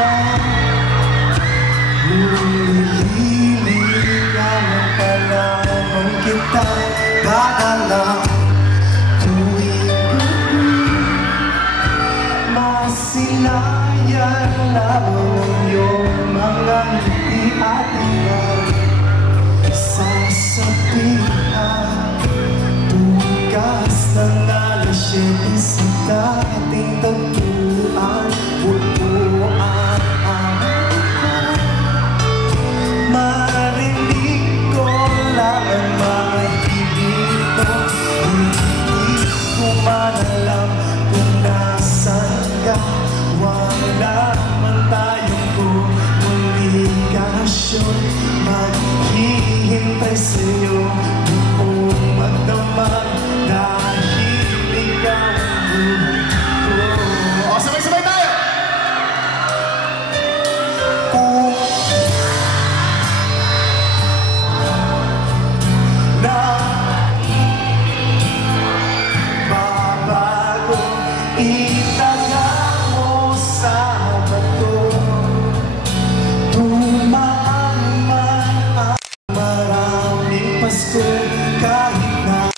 pa. Nililigawan ka lamang kita, dadalang masilayan lamang ang iyong mga ngiti at tingnan. Sasabihan, tugas ng alasyete sa dating tagpuan. Pulpuan ang buwan. Marinig ko lang ang mga ibig ko. Hindi ko man alam kung nasan ka. Wala man tayong komunikasyon. Maghihintay sa'yo buong magdamag dahil ikaw ang buhay ko. O, sabay-sabay tayo! Kung babago, itaga mo sa bato. Tumaan man ang maraming Pasko, kahit na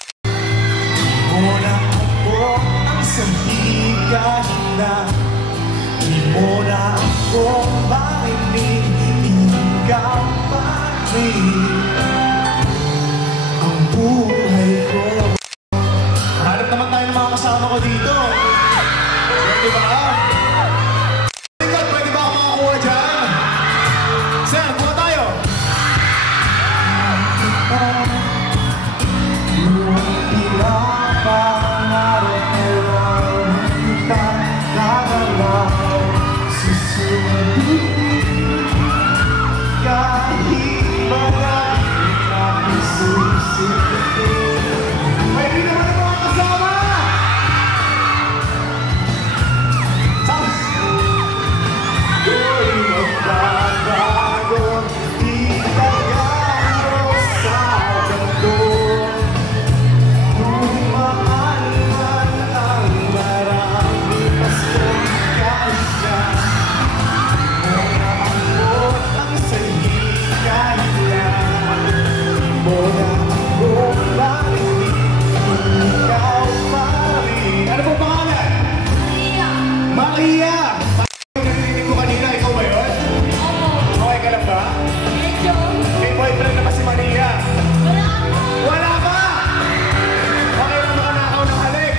muna ako ang sabi, kahit na di mo na ako marinig, ikaw pa rin ang buhay ko. Hanap naman tayo ng mga kasama ko dito. Pwede ba? Pwede ba ako makakuha dyan? Sir, kuha tayo. Pinapangarap mo lang kita, nagalaw, susundin. Kahit marami kami susundin. Pwede naman ang mga kasama. Ako'y magbabago, itaga mo sa bato. Tumaan man ang maraming Pasko, kahit na muna ako ang sahi, kahit na muna ako marinig, ikaw pa rin. Ano pong pangalan? Maria! Yung narinig ko kanina, ikaw ba yun? Okay ka lang ba? May boyfriend na ba si Maria? Wala ba? Okay lang makanakaw ng halik.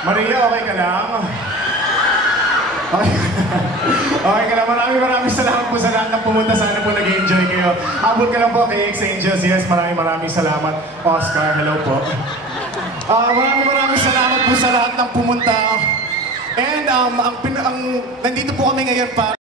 Maria, okay ka lang? Okay ka lang. Maraming salamat po sa lahat ng pumunta. Sana po nag-enjoy kayo. Abot ka lang po kay X-Angels. Yes, maraming salamat. Oscar, hello po. Maraming salamat po sa lahat ng pumunta. And nandito po kami ngayon para